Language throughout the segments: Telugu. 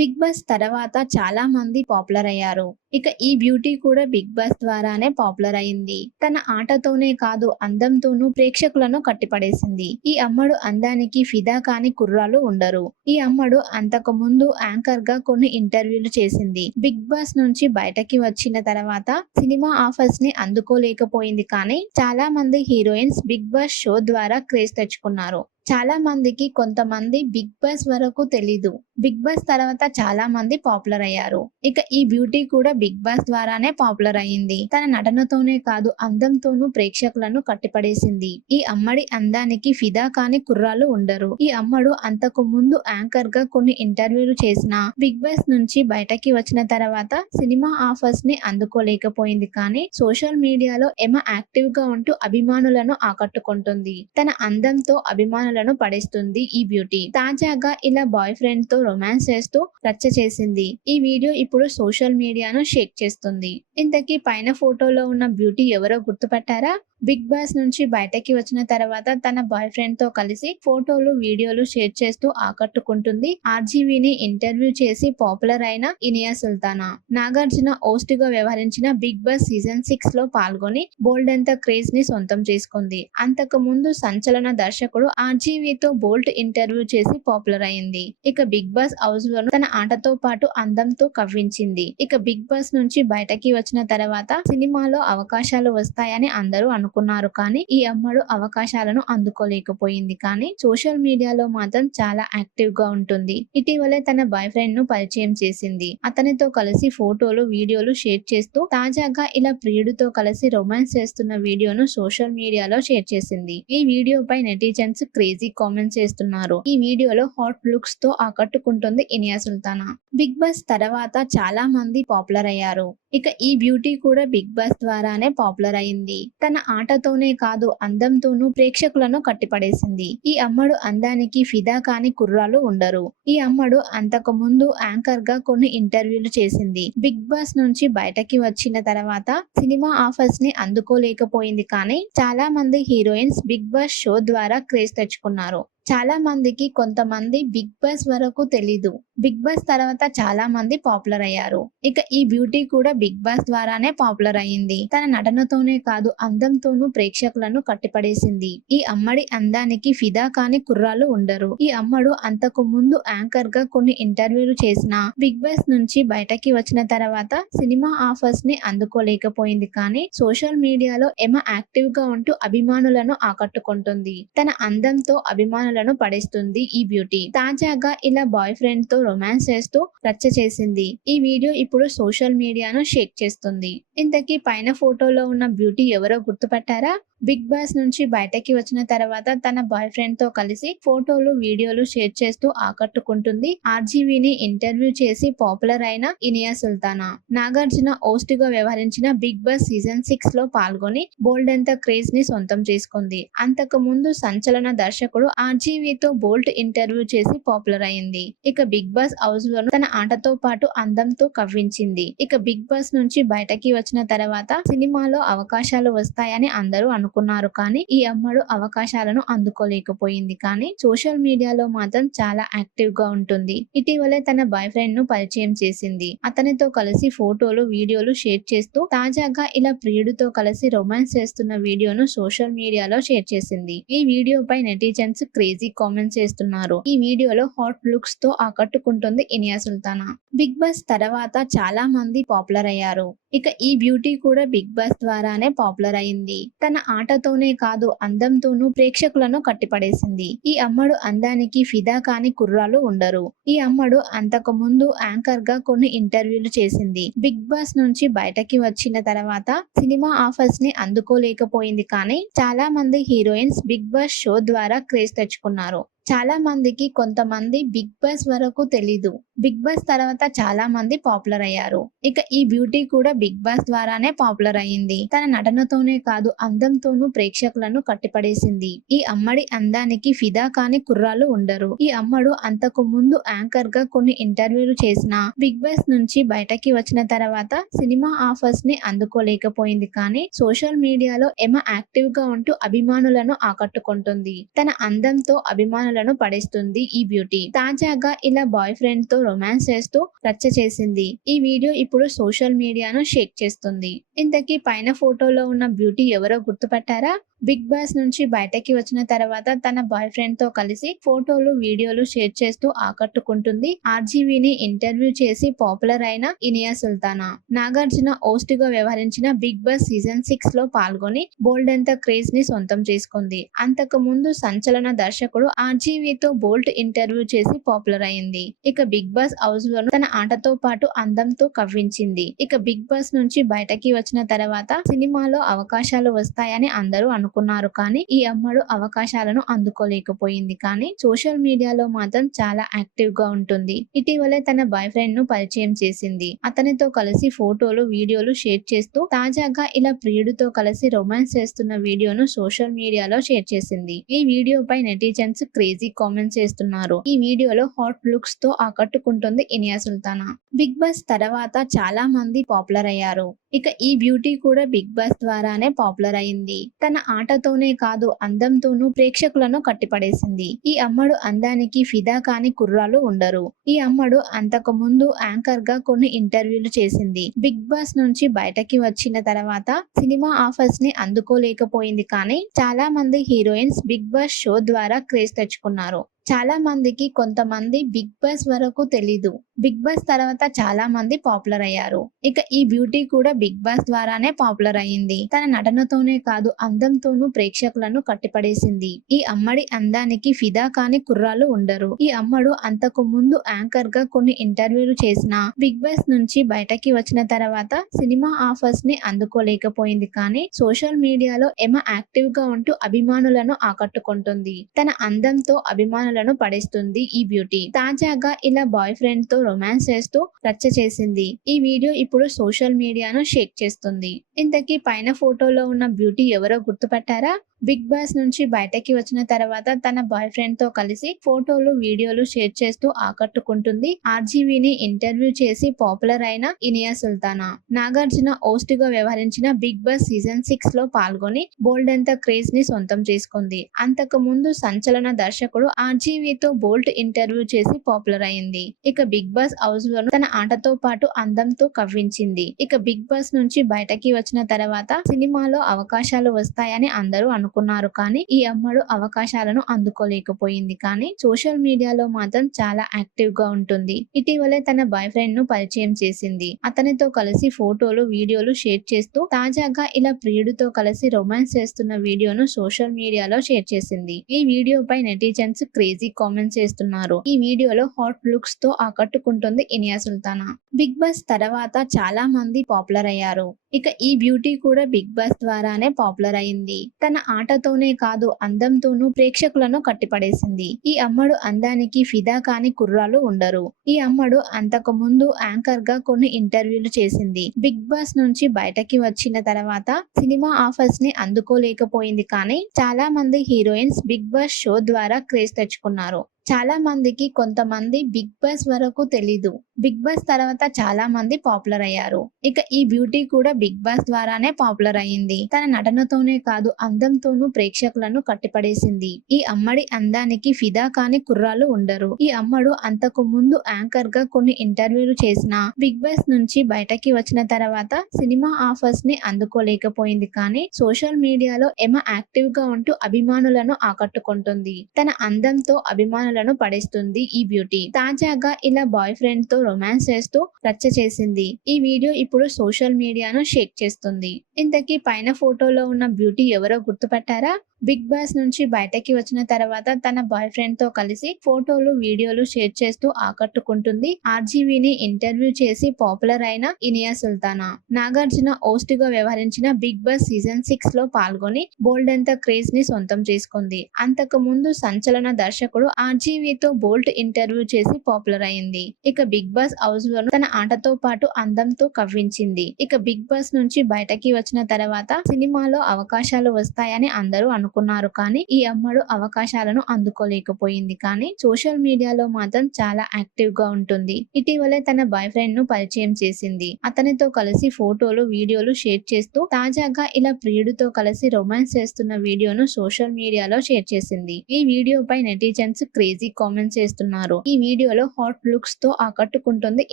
బిగ్ బాస్ తర్వాత చాలా మంది పాపులర్ అయ్యారు. ఇక ఈ బ్యూటీ కూడా బిగ్ బాస్ ద్వారానే పాపులర్ అయింది. తన ఆటతోనే కాదు అందంతోనూ ప్రేక్షకులను కట్టిపడేసింది. ఈ అమ్మడు అందానికి ఫిదా కాని కుర్రాలు ఉండరు. ఈ అమ్మడు అంతకు ముందు యాంకర్గా కొన్ని ఇంటర్వ్యూలు చేసింది. బిగ్ బాస్ నుంచి బయటకి వచ్చిన తర్వాత సినిమా ఆఫర్స్ని అందుకోలేకపోయింది కానీ చాలా మంది హీరోయిన్స్ బిగ్ బాస్ షో ద్వారా క్రేజ్ తెచ్చుకున్నారు. చాలా మందికి కొంతమంది బిగ్ బాస్ వరకు తెలీదు. బిగ్ బాస్ తర్వాత చాలా మంది పాపులర్ అయ్యారు. ఇక ఈ బ్యూటీ కూడా బిగ్ బాస్ ద్వారానే పాపులర్ అయ్యింది. తన నటనతోనే కాదు అందంతోనూ ప్రేక్షకులను కట్టిపడేసింది. ఈ అమ్మడి అందానికి ఫిదా కాని కుర్రాలు ఉండరు. ఈ అమ్మడు అంతకు ముందు యాంకర్గా కొన్ని ఇంటర్వ్యూలు చేసిన బిగ్ బాస్ నుంచి బయటకి వచ్చిన తర్వాత సినిమా ఆఫర్స్ని అందుకోలేకపోయింది. కానీ సోషల్ మీడియాలో ఎమ యాక్టివ్గా ఉంటూ అభిమానులను ఆకట్టుకుంటుంది. తన అందంతో అభిమానులను పడేస్తుంది ఈ బ్యూటీ. తాజాగా ఇలా బాయ్ ఫ్రెండ్తో రొమాన్స్ చేస్తూ రచ్చ చేసింది. ఈ వీడియో ఇప్పుడు సోషల్ మీడియాను షేక్ చేస్తుంది. ఇంతకీ పైన ఫోటోలో ఉన్న బ్యూటీ ఎవరో గుర్తుపట్టారా? బిగ్ బాస్ నుంచి బయటకి వచ్చిన తర్వాత తన బాయ్ ఫ్రెండ్తో కలిసి ఫోటోలు వీడియోలు షేర్ చేస్తూ ఆకట్టుకుంటుంది. ఆర్జీవీని ఇంటర్వ్యూ చేసి పాపులర్ అయిన ఇనియా సుల్తానా నాగార్జున హోస్ట్గా వ్యవహరించిన బిగ్ బాస్ సీజన్ సిక్స్లో పాల్గొని బోల్డ్ అంత క్రేజ్ని సొంతం చేసుకుంది. అంతకు ముందు సంచలన దర్శకుడు ఆర్జీవీతో బోల్ట్ ఇంటర్వ్యూ చేసి పాపులర్ అయింది. ఇక బిగ్ బాస్ హౌస్లో తన ఆటతో పాటు అందంతో కవ్వించింది. ఇక బిగ్ బాస్ నుంచి బయటకి వచ్చిన తర్వాత సినిమాలో అవకాశాలు వస్తాయని అందరూ అనుకున్నారు. కానీ ఈ అమ్మడు అవకాశాలను అందుకోలేకపోయింది. కానీ సోషల్ మీడియాలో మాత్రం చాలా యాక్టివ్గా ఉంటుంది. ఇటీవలే తన బాయ్ ఫ్రెండ్ను పరిచయం చేసింది. అతనితో కలిసి ఫోటోలు వీడియోలు షేర్ చేస్తూ తాజాగా ఇలా ప్రియుడితో కలిసి రొమాన్స్ చేస్తున్న వీడియోను సోషల్ మీడియాలో షేర్ చేసింది. ఈ వీడియోపై నెటిజన్స్ క్రేజీ కామెంట్స్ చేస్తున్నారు. ఈ వీడియోలో హాట్ లుక్స్తో ఆకట్టుకుంటుంది ఇనియా సుల్తానా. బిగ్ బాస్ తర్వాత చాలా మంది పాపులర్ అయ్యారు. ఇక ఈ బ్యూటీ కూడా బిగ్ బాస్ ద్వారానే పాపులర్ అయింది. తన ఆటతోనే కాదు అందంతోనూ ప్రేక్షకులను కట్టిపడేసింది. ఈ అమ్మడు అందానికి ఫిదా కాని కుర్రాలు ఉండరు. ఈ అమ్మడు అంతకు ముందు యాంకర్గా కొన్ని ఇంటర్వ్యూలు చేసింది. బిగ్ బాస్ నుంచి బయటకి వచ్చిన తర్వాత సినిమా ఆఫర్స్ని అందుకోలేకపోయింది కానీ చాలా మంది హీరోయిన్స్ బిగ్ బాస్ షో ద్వారా క్రేజ్ తెచ్చుకున్నారు. చాలా మందికి కొంతమంది బిగ్ బాస్ వరకు తెలీదు. బిగ్ బాస్ తర్వాత చాలా మంది పాపులర్ అయ్యారు. ఇక ఈ బ్యూటీ కూడా బిగ్ బాస్ ద్వారానే పాపులర్ అయ్యింది. తన నటనతోనే కాదు అందంతోనూ ప్రేక్షకులను కట్టిపడేసింది. ఈ అమ్మడి అందానికి ఫిదా కాని కుర్రాలు ఉండరు. ఈ అమ్మడు అంతకు ముందు యాంకర్గా కొన్ని ఇంటర్వ్యూలు చేసిన బిగ్ బాస్ నుంచి బయటకి వచ్చిన తర్వాత సినిమా ఆఫర్స్ని అందుకోలేకపోయింది. కానీ సోషల్ మీడియాలో ఎమ యాక్టివ్గా ఉంటూ అభిమానులను ఆకట్టుకుంటుంది. తన అందంతో అభిమానులను పడేస్తుంది ఈ బ్యూటీ. తాజాగా ఇలా బాయ్ ఫ్రెండ్తో రొమాన్స్ చేస్తూ రచ్చ చేసింది. ఈ వీడియో ఇప్పుడు సోషల్ మీడియాను షేక్ చేస్తుంది. ఇంతకీ పైన ఫోటోలో ఉన్న బ్యూటీ ఎవరో గుర్తుపట్టారా? బిగ్ బాస్ నుంచి బయటకి వచ్చిన తర్వాత తన బాయ్ ఫ్రెండ్తో కలిసి ఫోటోలు వీడియోలు షేర్ చేస్తూ ఆకట్టుకుంటుంది. ఆర్జీవీని ఇంటర్వ్యూ చేసి పాపులర్ అయిన ఇనియా సుల్తానా. నాగార్జున హోస్ట్గా వ్యవహరించిన బిగ్ బాస్ సీజన్ సిక్స్లో పాల్గొని బోల్డ్ అంత క్రేజ్ని సొంతం చేసుకుంది. అంతకు ముందు సంచలన దర్శకుడు ఆర్జీవీతో బోల్ట్ ఇంటర్వ్యూ చేసి పాపులర్ అయింది. ఇక బిగ్ బాస్ హౌస్లో తన ఆటతో పాటు అందంతో కవ్వించింది. ఇక బిగ్ బాస్ నుంచి బయటకి వచ్చిన తర్వాత సినిమాలో అవకాశాలు వస్తాయని అందరూ అనుకున్నారు. కానీ ఈ అమ్మడు అవకాశాలను అందుకోలేకపోయింది. కానీ సోషల్ మీడియాలో మాత్రం చాలా యాక్టివ్గా ఉంటుంది. ఇటీవలే తన బాయ్ ఫ్రెండ్ను పరిచయం చేసింది. అతనితో కలిసి ఫోటోలు వీడియోలు షేర్ చేస్తూ తాజాగా ఇలా ప్రియుడితో కలిసి రొమాన్స్ చేస్తున్న వీడియోను సోషల్ మీడియాలో షేర్ చేసింది. ఈ వీడియోపై నెటిజన్స్ క్రేజీ కామెంట్స్ చేస్తున్నారు. ఈ వీడియోలో హాట్ లుక్స్తో ఆకట్టుకుంటుంది ఇనియా సుల్తానా. బిగ్ బాస్ తర్వాత చాలా మంది పాపులర్ అయ్యారు. ఇక ఈ బ్యూటీ కూడా బిగ్ బాస్ ద్వారానే పాపులర్ అయింది. తన ఆటతోనే కాదు అందంతోనూ ప్రేక్షకులను కట్టిపడేసింది. ఈ అమ్మడు అందానికి ఫిదా కాని కుర్రాలు ఉండరు. ఈ అమ్మడు అంతకు ముందు యాంకర్గా కొన్ని ఇంటర్వ్యూలు చేసింది. బిగ్ బాస్ నుంచి బయటకి వచ్చిన తర్వాత సినిమా ఆఫర్స్ని అందుకోలేకపోయింది కానీ చాలా మంది హీరోయిన్స్ బిగ్ బాస్ షో ద్వారా క్రేజ్ తెచ్చుకున్నారు. చాలా మందికి కొంతమంది బిగ్ బాస్ వరకు తెలీదు. బిగ్ బాస్ తర్వాత చాలా మంది పాపులర్ అయ్యారు. ఇక ఈ బ్యూటీ కూడా బిగ్ బాస్ ద్వారానే పాపులర్ అయ్యింది. తన నటనతోనే కాదు అందంతోనూ ప్రేక్షకులను కట్టిపడేసింది. ఈ అమ్మడి అందానికి ఫిదా కాని కుర్రాలు ఉండరు. ఈ అమ్మడు అంతకు ముందు యాంకర్గా కొన్ని ఇంటర్వ్యూలు చేసిన బిగ్ బాస్ నుంచి బయటకి వచ్చిన తర్వాత సినిమా ఆఫర్స్ని అందుకోలేకపోయింది. కానీ సోషల్ మీడియాలో ఎమ యాక్టివ్గా ఉంటూ అభిమానులను ఆకట్టుకుంటుంది. తన అందంతో అభిమానులను ప్రశ్నలను పడేస్తుంది ఈ బ్యూటీ. తాజాగా ఇలా బాయ్ ఫ్రెండ్తో రొమాన్స్ చేస్తూ రచ్చ చేసింది. ఈ వీడియో ఇప్పుడు సోషల్ మీడియాను షేక్ చేస్తుంది. ఇంతకీ పైన ఫోటోలో ఉన్న బ్యూటీ ఎవరో గుర్తుపట్టారా? బిగ్ బాస్ నుంచి బయటకి వచ్చిన తర్వాత తన బాయ్ ఫ్రెండ్తో కలిసి ఫోటోలు వీడియోలు షేర్ చేస్తూ ఆకట్టుకుంటుంది. ఆర్జీవీని ఇంటర్వ్యూ చేసి పాపులర్ అయిన ఇనియా సుల్తానా. నాగార్జున హోస్ట్గా వ్యవహరించిన బిగ్ బాస్ సీజన్ సిక్స్లో పాల్గొని బోల్డ్ అంత క్రేజ్ని సొంతం చేసుకుంది. అంతకు ముందు సంచలన దర్శకుడు ఆర్జీవీతో బోల్ట్ ఇంటర్వ్యూ చేసి పాపులర్ అయింది. ఇక బిగ్ బాస్ హౌస్లో తన ఆటతో పాటు అందంతో కవ్వించింది. ఇక బిగ్ బాస్ నుంచి బయటకి వచ్చిన తర్వాత సినిమాలో అవకాశాలు వస్తాయని అందరూ అనుకున్నారు. కానీ ఈ అమ్మడు అవకాశాలను అందుకోలేకపోయింది. కానీ సోషల్ మీడియాలో మాత్రం చాలా యాక్టివ్గా ఉంటుంది. ఇటీవలే తన బాయ్ ఫ్రెండ్ను పరిచయం చేసింది. అతనితో కలిసి ఫోటోలు వీడియోలు షేర్ చేస్తూ తాజాగా ఇలా ప్రియుడితో కలిసి రొమాన్స్ చేస్తున్న వీడియోను సోషల్ మీడియాలో షేర్ చేసింది. ఈ వీడియోపై నెటిజన్స్ క్రేజీ కామెంట్స్ చేస్తున్నారు. ఈ వీడియోలో హాట్ లుక్స్తో ఆకట్టుకుంటుంది ఇనియా సుల్తానా. బిగ్ బాస్ తర్వాత చాలా మంది పాపులర్ అయ్యారు. ఇక ఈ బ్యూటీ కూడా బిగ్ బాస్ ద్వారానే పాపులర్ అయింది. తన ఆటతోనే కాదు అందంతోనూ ప్రేక్షకులను కట్టిపడేసింది. ఈ అమ్మడు అందానికి ఫిదా కాని కుర్రాలు ఉండరు. ఈ అమ్మడు అంతకు ముందు యాంకర్గా కొన్ని ఇంటర్వ్యూలు చేసింది. బిగ్ బాస్ నుంచి బయటకి వచ్చిన తర్వాత సినిమా ఆఫర్స్ని అందుకోలేకపోయింది కానీ చాలా మంది హీరోయిన్స్ బిగ్ బాస్ షో ద్వారా క్రేజ్ తెచ్చుకున్నారు. చాలా మందికి కొంతమంది బిగ్ బాస్ వరకు తెలీదు. బిగ్ బాస్ తర్వాత చాలా మంది పాపులర్ అయ్యారు. ఇక ఈ బ్యూటీ కూడా బిగ్ బాస్ ద్వారానే పాపులర్ అయ్యింది. తన నటనతోనే కాదు అందంతోనూ ప్రేక్షకులను కట్టిపడేసింది. ఈ అమ్మడి అందానికి ఫిదా కాని కుర్రాలు ఉండరు. ఈ అమ్మడు అంతకు ముందు యాంకర్గా కొన్ని ఇంటర్వ్యూలు చేసిన బిగ్ బాస్ నుంచి బయటకి వచ్చిన తర్వాత సినిమా ఆఫర్స్ని అందుకోలేకపోయింది. కానీ సోషల్ మీడియాలో ఎమ యాక్టివ్గా ఉంటూ అభిమానులను ఆకట్టుకుంటుంది. తన అందంతో అభిమానులను పడేస్తుంది ఈ బ్యూటీ. తాజాగా ఇలా బాయ్ ఫ్రెండ్తో రొమాన్స్ చేస్తూ రచ్చ చేసింది. ఈ వీడియో ఇప్పుడు సోషల్ మీడియాను షేక్ చేస్తుంది. ఇంతకీ పైన ఫోటోలో ఉన్న బ్యూటీ ఎవరో గుర్తుపట్టారా? బిగ్ బాస్ నుంచి బయటకి వచ్చిన తర్వాత తన బాయ్ ఫ్రెండ్తో కలిసి ఫోటోలు వీడియోలు షేర్ చేస్తూ ఆకట్టుకుంటుంది. ఆర్జీవీని ఇంటర్వ్యూ చేసి పాపులర్ అయిన ఇనియా సుల్తానా. నాగార్జున హోస్ట్గా వ్యవహరించిన బిగ్ బాస్ సీజన్ సిక్స్లో పాల్గొని బోల్డ్ అంత క్రేజ్ని సొంతం చేసుకుంది. అంతకు ముందు సంచలన దర్శకుడు ఆర్జీవీతో బోల్ట్ ఇంటర్వ్యూ చేసి పాపులర్ అయింది. ఇక బిగ్ బాస్ హౌస్లో తన ఆటతో పాటు అందంతో కవ్వించింది. ఇక బిగ్ బాస్ నుంచి బయటకి వచ్చిన తర్వాత సినిమాలో అవకాశాలు వస్తాయని అందరూ అనుకున్నారు. కానీ ఈ అమ్మడు అవకాశాలను అందుకోలేకపోయింది. కానీ సోషల్ మీడియాలో మాత్రం చాలా యాక్టివ్గా ఉంటుంది. ఇటీవలే తన బాయ్ ఫ్రెండ్ను పరిచయం చేసింది. అతనితో కలిసి ఫోటోలు వీడియోలు షేర్ చేస్తూ తాజాగా ఇలా ప్రియుడితో కలిసి రొమాన్స్ చేస్తున్న వీడియోను సోషల్ మీడియాలో షేర్ చేసింది. ఈ వీడియోపై నెటిజన్స్ క్రేజీ కామెంట్స్ చేస్తున్నారు. ఈ వీడియోలో హాట్ లుక్స్తో ఆకట్టుకుంటుంది ఇనియా సుల్తానా. బిగ్ బాస్ తర్వాత చాలా మంది పాపులర్ అయ్యారు. ఇక ఈ బ్యూటీ కూడా బిగ్ బాస్ ద్వారానే పాపులర్ అయింది. తన ఆటతోనే కాదు అందంతోనూ ప్రేక్షకులను కట్టిపడేసింది. ఈ అమ్మడు అందానికి ఫిదా కాని కుర్రాలు ఉండరు. ఈ అమ్మడు అంతకు ముందు యాంకర్గా కొన్ని ఇంటర్వ్యూలు చేసింది. బిగ్ బాస్ నుంచి బయటకి వచ్చిన తర్వాత సినిమా ఆఫర్స్ని అందుకోలేకపోయింది కానీ చాలా మంది హీరోయిన్స్ బిగ్ బాస్ షో ద్వారా క్రేజ్ తెచ్చుకున్నారు. చాలా మందికి కొంతమంది బిగ్ బాస్ వరకు తెలీదు. బిగ్ బాస్ తర్వాత చాలా మంది పాపులర్ అయ్యారు. ఇక ఈ బ్యూటీ కూడా బిగ్ బాస్ ద్వారానే పాపులర్ అయింది తన నటనతోనే కాదు అందంతోనూ ప్రేక్షకులను కట్టిపడేసింది. ఈ అమ్మడి అందానికి ఫిదా కాని కుర్రాలు ఉండరు. ఈ అమ్మడు అంతకు ముందు యాంకర్గా కొన్ని ఇంటర్వ్యూలు చేసిన బిగ్ బాస్ నుంచి బయటకి వచ్చిన తర్వాత సినిమా ఆఫర్స్ని అందుకోలేకపోయింది. కానీ సోషల్ మీడియాలో ఎమ యాక్టివ్గా ఉంటూ అభిమానులను ఆకట్టుకుంటుంది. తన అందంతో అభిమానులను పడేస్తుంది ఈ బ్యూటీ తాజాగా ఇలా బాయ్ ఫ్రెండ్తో రొమాన్స్ చేస్తూ రచ్చ చేసింది. ఈ వీడియో ఇప్పుడు సోషల్ మీడియాను షేక్ చేస్తుంది. ఇంతకీ పైన ఫోటోలో ఉన్న బ్యూటీ ఎవరో గుర్తుపట్టారా? బిగ్ బాస్ నుంచి బయటకి వచ్చిన తర్వాత తన బాయ్ ఫ్రెండ్తో కలిసి ఫోటోలు వీడియోలు షేర్ చేస్తూ ఆకట్టుకుంటుంది. ఆర్జీవీని ఇంటర్వ్యూ చేసి పాపులర్ అయిన ఇనియా సుల్తానా. నాగార్జున హోస్ట్గా వ్యవహరించిన బిగ్ బాస్ సీజన్ సిక్స్లో పాల్గొని బోల్డ్ అంత క్రేజ్ని సొంతం చేసుకుంది. అంతకు ముందు సంచలన దర్శకుడు ఆర్జీవీతో బోల్ట్ ఇంటర్వ్యూ చేసి పాపులర్ అయింది. ఇక బిగ్ బాస్ హౌస్లో తన ఆటతో పాటు అందంతో కవ్వించింది. ఇక బిగ్ బాస్ నుంచి బయటకి వచ్చిన తర్వాత సినిమాలో అవకాశాలు వస్తాయని అందరూ అను అనుకున్నారు. కానీ ఈ అమ్మడు అవకాశాలను అందుకోలేకపోయింది. కానీ సోషల్ మీడియాలో మాత్రం చాలా యాక్టివ్గా ఉంటుంది. ఇటీవలే తన బాయ్ ఫ్రెండ్ను పరిచయం చేసింది. అతనితో కలిసి ఫోటోలు వీడియోలు షేర్ చేస్తూ తాజాగా ఇలా ప్రియుడితో కలిసి రొమాన్స్ చేస్తున్న వీడియోను సోషల్ మీడియాలో షేర్ చేసింది. ఈ వీడియోపై నెటిజన్స్ క్రేజీ కామెంట్స్ చేస్తున్నారు. ఈ వీడియోలో హాట్ లుక్స్తో ఆకట్టుకుంటుంది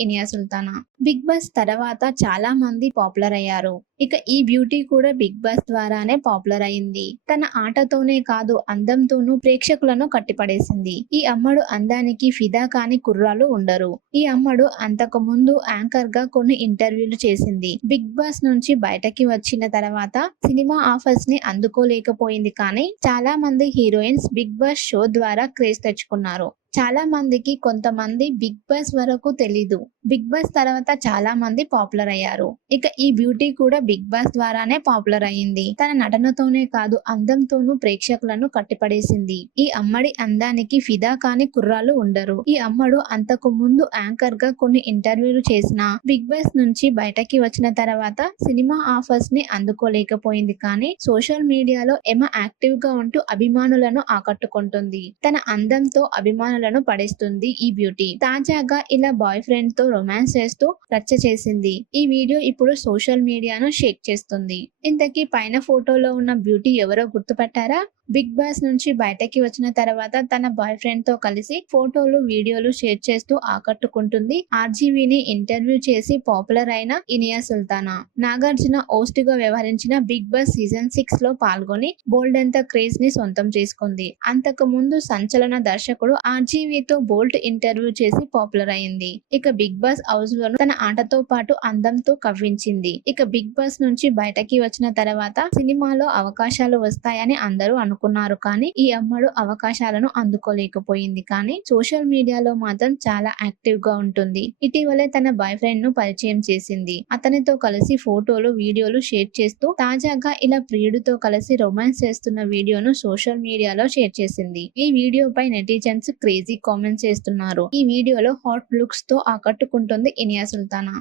ఇనియా సుల్తానా. బిగ్ బాస్ తర్వాత చాలా మంది పాపులర్ అయ్యారు. ఇక ఈ బ్యూటీ కూడా బిగ్ బాస్ ద్వారానే పాపులర్ అయింది. తన ఆటతోనే కాదు అందంతోనూ ప్రేక్షకులను కట్టిపడేసింది. ఈ అమ్మడు అందానికి ఫిదా కాని కుర్రాలు ఉండరు. ఈ అమ్మడు అంతకు ముందు యాంకర్గా కొన్ని ఇంటర్వ్యూలు చేసింది. బిగ్ బాస్ నుంచి బయటకి వచ్చిన తర్వాత సినిమా ఆఫర్స్ని అందుకోలేకపోయింది కానీ చాలా మంది హీరోయిన్స్ బిగ్ బాస్ షో ద్వారా క్రేజ్ తెచ్చుకున్నారు. చాలా మందికి కొంతమంది బిగ్ బాస్ వరకు తెలీదు. బిగ్ బాస్ తర్వాత చాలా మంది పాపులర్ అయ్యారు. ఇక ఈ బ్యూటీ కూడా బిగ్ బాస్ ద్వారానే పాపులర్ అయ్యింది. తన నటనతోనే కాదు అందంతోనూ ప్రేక్షకులను కట్టిపడేసింది. ఈ అమ్మడి అందానికి ఫిదా కాని కుర్రాలు ఉండరు. ఈ అమ్మడు అంతకు ముందు యాంకర్గా కొన్ని ఇంటర్వ్యూలు చేసిన బిగ్ బాస్ నుంచి బయటకి వచ్చిన తర్వాత సినిమా ఆఫర్స్ని అందుకోలేకపోయింది కానీ సోషల్ మీడియాలో ఎమ యాక్టివ్గా ఉంటూ అభిమానులను ఆకట్టుకుంటుంది. తన అందంతో అభిమానులను పడేస్తుంది ఈ బ్యూటీ. తాజాగా ఇలా బాయ్ ఫ్రెండ్తో రొమాన్స్ చేస్తూ రచ్చ చేసింది. ఈ వీడియో ఇప్పుడు సోషల్ మీడియాను షేక్ చేస్తుంది. ఇంతకీ పైన ఫోటోలో ఉన్న బ్యూటీ ఎవరో గుర్తుపట్టారా? బిగ్ బాస్ నుంచి బయటకి వచ్చిన తర్వాత తన బాయ్ ఫ్రెండ్తో కలిసి ఫోటోలు వీడియోలు షేర్ చేస్తూ ఆకట్టుకుంటుంది. ఆర్జీవీని ఇంటర్వ్యూ చేసి పాపులర్ అయిన ఇనియా సుల్తానా. నాగార్జున హోస్ట్గా వ్యవహరించిన బిగ్ బాస్ సీజన్ సిక్స్లో పాల్గొని బోల్డ్ అంత క్రేజ్ని సొంతం చేసుకుంది. అంతకు ముందు సంచలన దర్శకుడు ఆర్జీవీతో బోల్ట్ ఇంటర్వ్యూ చేసి పాపులర్ అయింది. ఇక బిగ్ బాస్ హౌస్లో తన ఆటతో పాటు అందంతో కవ్వించింది. ఇక బిగ్ బాస్ నుంచి బయటకి వచ్చిన తర్వాత సినిమాలో అవకాశాలు వస్తాయని అందరూ అనుకున్నారు. కానీ ఈ అమ్మడు అవకాశాలను అందుకోలేకపోయింది. కానీ సోషల్ మీడియాలో మాత్రం చాలా యాక్టివ్గా ఉంటుంది. ఇటీవలే తన బాయ్ ఫ్రెండ్ను పరిచయం చేసింది. అతనితో కలిసి ఫోటోలు వీడియోలు షేర్ చేస్తూ తాజాగా ఇలా ప్రియుడితో కలిసి రొమాన్స్ చేస్తున్న వీడియోను సోషల్ మీడియాలో షేర్ చేసింది. ఈ వీడియోపై నెటిజన్స్ క్రేజీ కామెంట్స్ చేస్తున్నారు. ఈ వీడియోలో హాట్ లుక్స్తో ఆకట్టుకుంటుంది ఇనియా సుల్తానా.